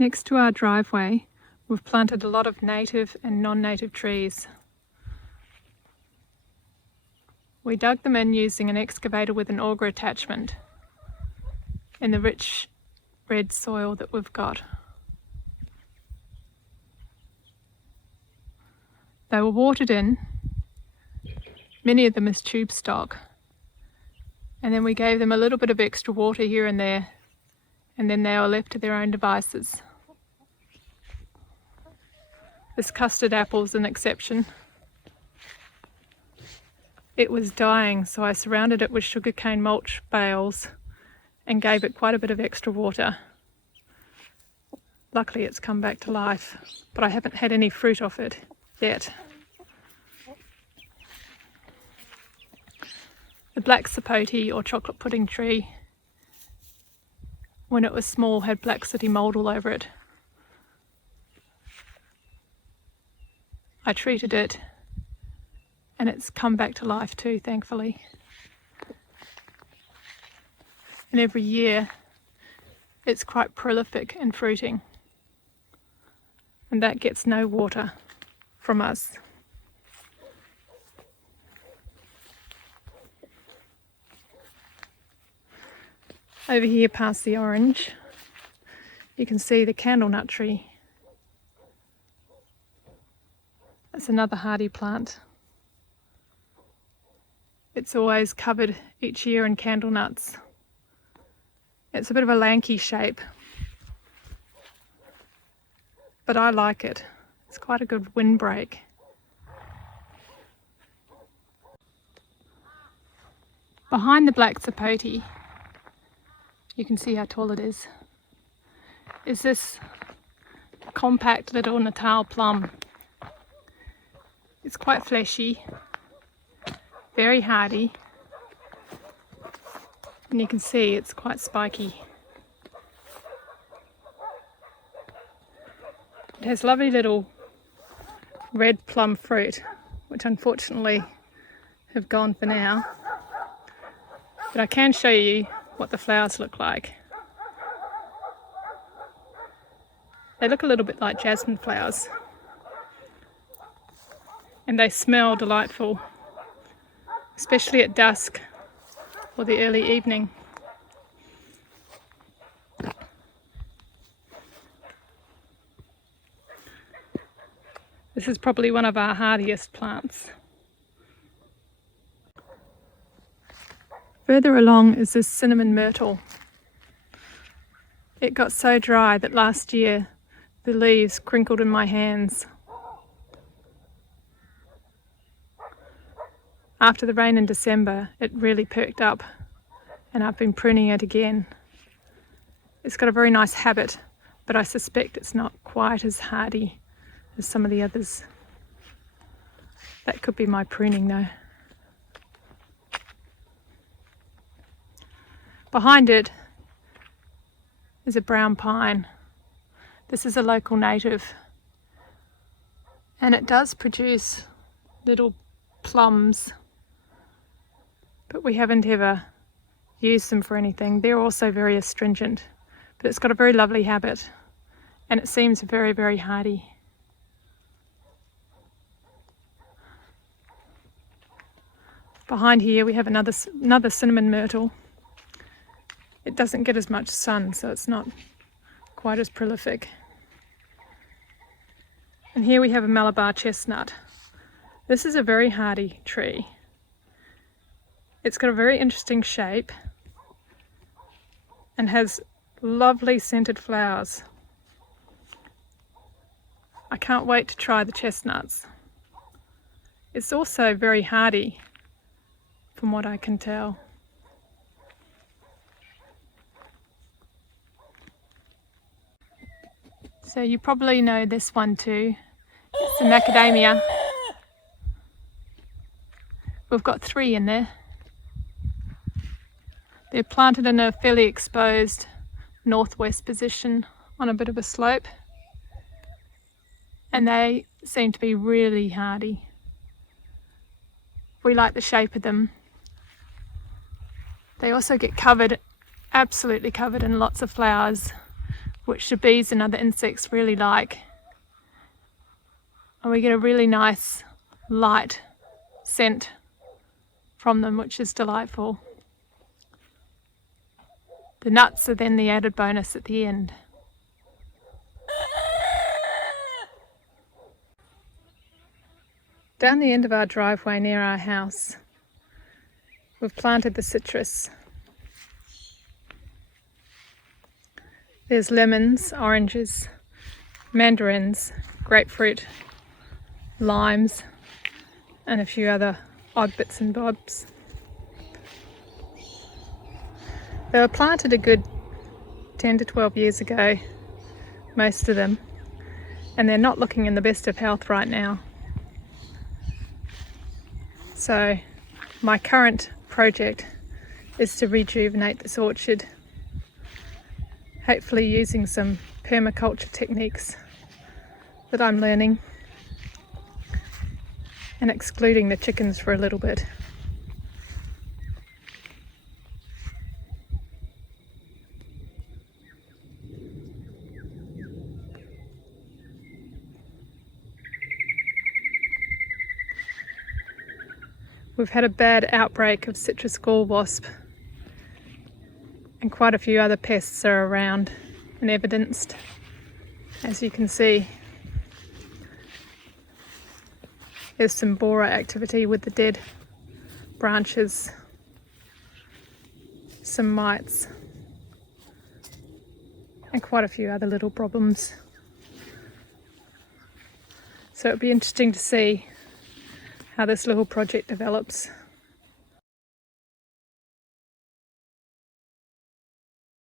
Next to our driveway, we've planted a lot of native and non-native trees. We dug them in using an excavator with an auger attachment in the rich red soil that we've got. They were watered in, many of them as tube stock, and then we gave them a little bit of extra water here and there, and then they were left to their own devices. This custard apple is an exception. It was dying, so I surrounded it with sugarcane mulch bales and gave it quite a bit of extra water. Luckily it's come back to life, but I haven't had any fruit off it yet. The black sapote or chocolate pudding tree, when it was small, had black sooty mould all over it. I treated it and it's come back to life too, thankfully. And every year it's quite prolific in fruiting, and that gets no water from us. Over here past the orange, you can see the candlenut tree. That's another hardy plant. It's always covered each year in candlenuts. It's a bit of a lanky shape, but I like it. It's quite a good windbreak. Behind the black sapote, you can see how tall it is this compact little Natal plum. It's quite fleshy, very hardy, and you can see it's quite spiky. It has lovely little red plum fruit, which unfortunately have gone for now, but I can show you what the flowers look like. They look a little bit like jasmine flowers, and they smell delightful, especially at dusk or the early evening. This is probably one of our hardiest plants. Further along is this cinnamon myrtle. It got so dry that last year the leaves crinkled in my hands. After the rain in December, it really perked up, and I've been pruning it again. It's got a very nice habit, but I suspect it's not quite as hardy as some of the others. That could be my pruning though. Behind it is a brown pine. This is a local native, and it does produce little plums, but we haven't ever used them for anything. They're also very astringent, but it's got a very lovely habit, and it seems very, very hardy. Behind here we have another cinnamon myrtle. It doesn't get as much sun, so it's not quite as prolific. And here we have a Malabar chestnut. This is a very hardy tree. It's got a very interesting shape and has lovely scented flowers. I can't wait to try the chestnuts. It's also very hardy, from what I can tell. So you probably know this one too. It's the macadamia. We've got 3 in there. They're planted in a fairly exposed northwest position on a bit of a slope, and they seem to be really hardy. We like the shape of them. They also get covered, absolutely covered in lots of flowers, which the bees and other insects really like. And we get a really nice light scent from them, which is delightful. The nuts are then the added bonus at the end. Down the end of our driveway near our house, we've planted the citrus. There's lemons, oranges, mandarins, grapefruit, limes, and a few other odd bits and bobs. They were planted a good 10 to 12 years ago, most of them, and they're not looking in the best of health right now. So my current project is to rejuvenate this orchard, hopefully using some permaculture techniques that I'm learning and excluding the chickens for a little bit. We've had a bad outbreak of citrus gall wasp, and quite a few other pests are around and evidenced, as you can see. There's some borer activity with the dead branches, some mites, and quite a few other little problems. So it'll be interesting to see how this little project develops.